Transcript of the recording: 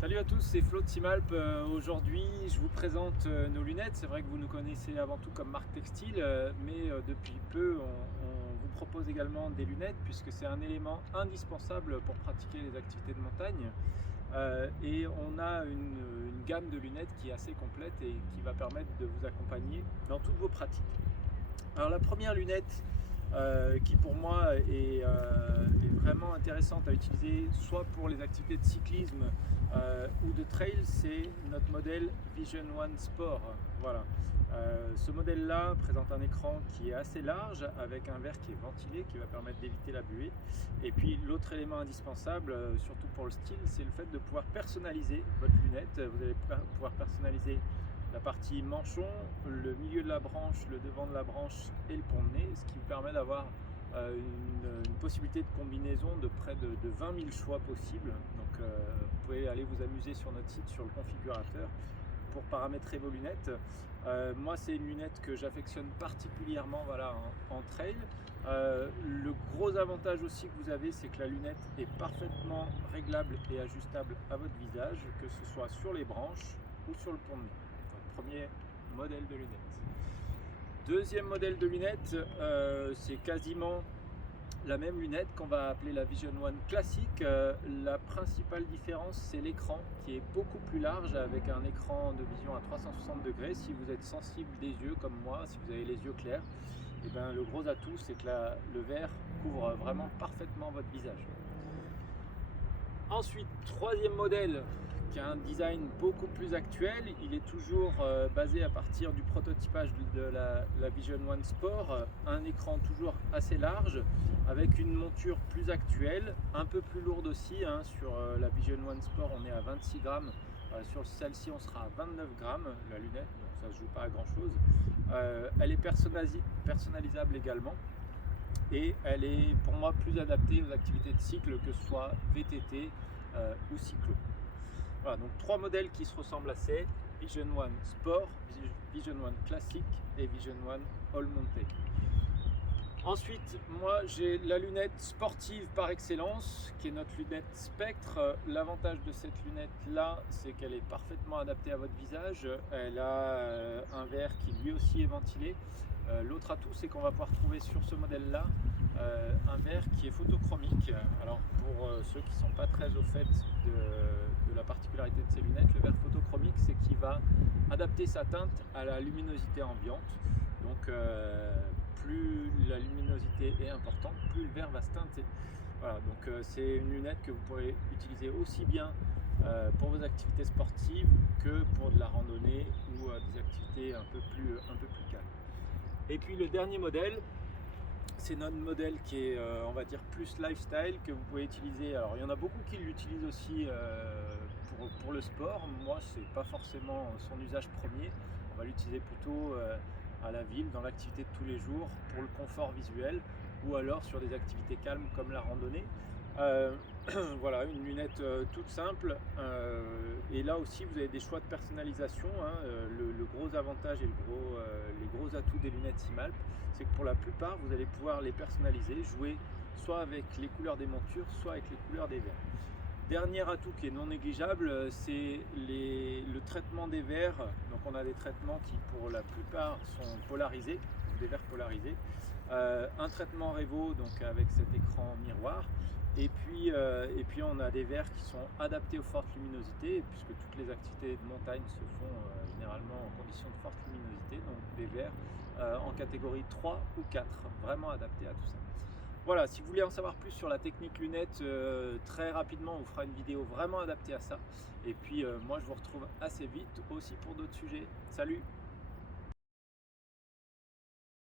Salut à tous, c'est Flo de Simalp. Aujourd'hui, je vous présente nos lunettes. C'est vrai que vous nous connaissez avant tout comme marque textile, mais depuis peu, on vous propose également des lunettes puisque c'est un élément indispensable pour pratiquer les activités de montagne. Et on a une gamme de lunettes qui est assez complète et qui va permettre de vous accompagner dans toutes vos pratiques. Alors la première lunette qui pour moi est vraiment intéressante à utiliser soit pour les activités de cyclisme ou de trail, c'est notre modèle Vision One Sport. Voilà. Ce modèle là présente un écran qui est assez large avec un verre qui est ventilé qui va permettre d'éviter la buée, et puis l'autre élément indispensable surtout pour le style, c'est le fait de pouvoir personnaliser votre lunette. Vous allez pouvoir personnaliser la partie manchon, le milieu de la branche, le devant de la branche et le pont de nez, ce qui vous permet d'avoir une possibilité de combinaison de près de 20 000 choix possibles. Donc vous pouvez aller vous amuser sur notre site, sur le configurateur, pour paramétrer vos lunettes. Moi, c'est une lunette que j'affectionne particulièrement, voilà, en trail. Le gros avantage aussi que vous avez, c'est que la lunette est parfaitement réglable et ajustable à votre visage, que ce soit sur les branches ou sur le pont de nez. Premier modèle de lunettes. Deuxième modèle de lunettes, c'est quasiment la même lunette qu'on va appeler la Vision One classique. La principale différence, c'est l'écran qui est beaucoup plus large avec un écran de vision à 360 degrés. Si vous êtes sensible des yeux comme moi, si vous avez les yeux clairs, et bien, le gros atout, c'est que le verre couvre vraiment parfaitement votre visage. Ensuite, troisième modèle qui a un design beaucoup plus actuel. Il est toujours basé à partir du prototypage de la Vision One Sport, un écran toujours assez large avec une monture plus actuelle, un peu plus lourde aussi, hein. Sur la Vision One Sport, on est à 26 grammes. Sur celle-ci, on sera à 29 grammes, la lunette, donc ça ne se joue pas à grand chose. Elle est personnalisable également. Et elle est pour moi plus adaptée aux activités de cycle, que ce soit VTT ou cyclo. Voilà, donc trois modèles qui se ressemblent assez: Vision One Sport, Vision One classique et Vision One All Mountain. Ensuite, moi j'ai la lunette sportive par excellence, qui est notre lunette Spectre. L'avantage de cette lunette là, c'est qu'elle est parfaitement adaptée à votre visage. Elle a un verre qui lui aussi est ventilé. L'autre atout, c'est qu'on va pouvoir trouver sur ce modèle là un verre qui est photochromique. Alors pour ceux qui ne sont pas très au fait de la particularité de ces lunettes, le verre photochromique, c'est qu'il va adapter sa teinte à la luminosité ambiante. Donc plus la luminosité est importante, plus le verre va se teinter. Voilà, donc c'est une lunette que vous pourrez utiliser aussi bien pour vos activités sportives que pour de la randonnée ou des activités un peu plus calmes. Et puis le dernier modèle, c'est notre modèle qui est, on va dire, plus lifestyle, que vous pouvez utiliser. Alors il y en a beaucoup qui l'utilisent aussi pour le sport. Moi, c'est pas forcément son usage premier. On va l'utiliser plutôt à la ville, dans l'activité de tous les jours, pour le confort visuel, ou alors sur des activités calmes comme la randonnée. Voilà, une lunette toute simple, et là aussi vous avez des choix de personnalisation, hein. Le gros avantage et les gros atouts des lunettes Simalp, c'est que pour la plupart vous allez pouvoir les personnaliser, jouer soit avec les couleurs des montures, soit avec les couleurs des verres. Dernier atout qui est non négligeable, c'est le traitement des verres. Donc on a des traitements qui pour la plupart sont polarisés, donc des verres polarisés. Un traitement Revo, donc avec cet écran miroir. Et puis on a des verres qui sont adaptés aux fortes luminosités, puisque toutes les activités de montagne se font généralement en conditions de forte luminosité. Donc des verres en catégorie 3 ou 4, vraiment adaptés à tout ça. Voilà, si vous voulez en savoir plus sur la technique lunette, très rapidement on vous fera une vidéo vraiment adaptée à ça. Et puis moi je vous retrouve assez vite aussi pour d'autres sujets. Salut!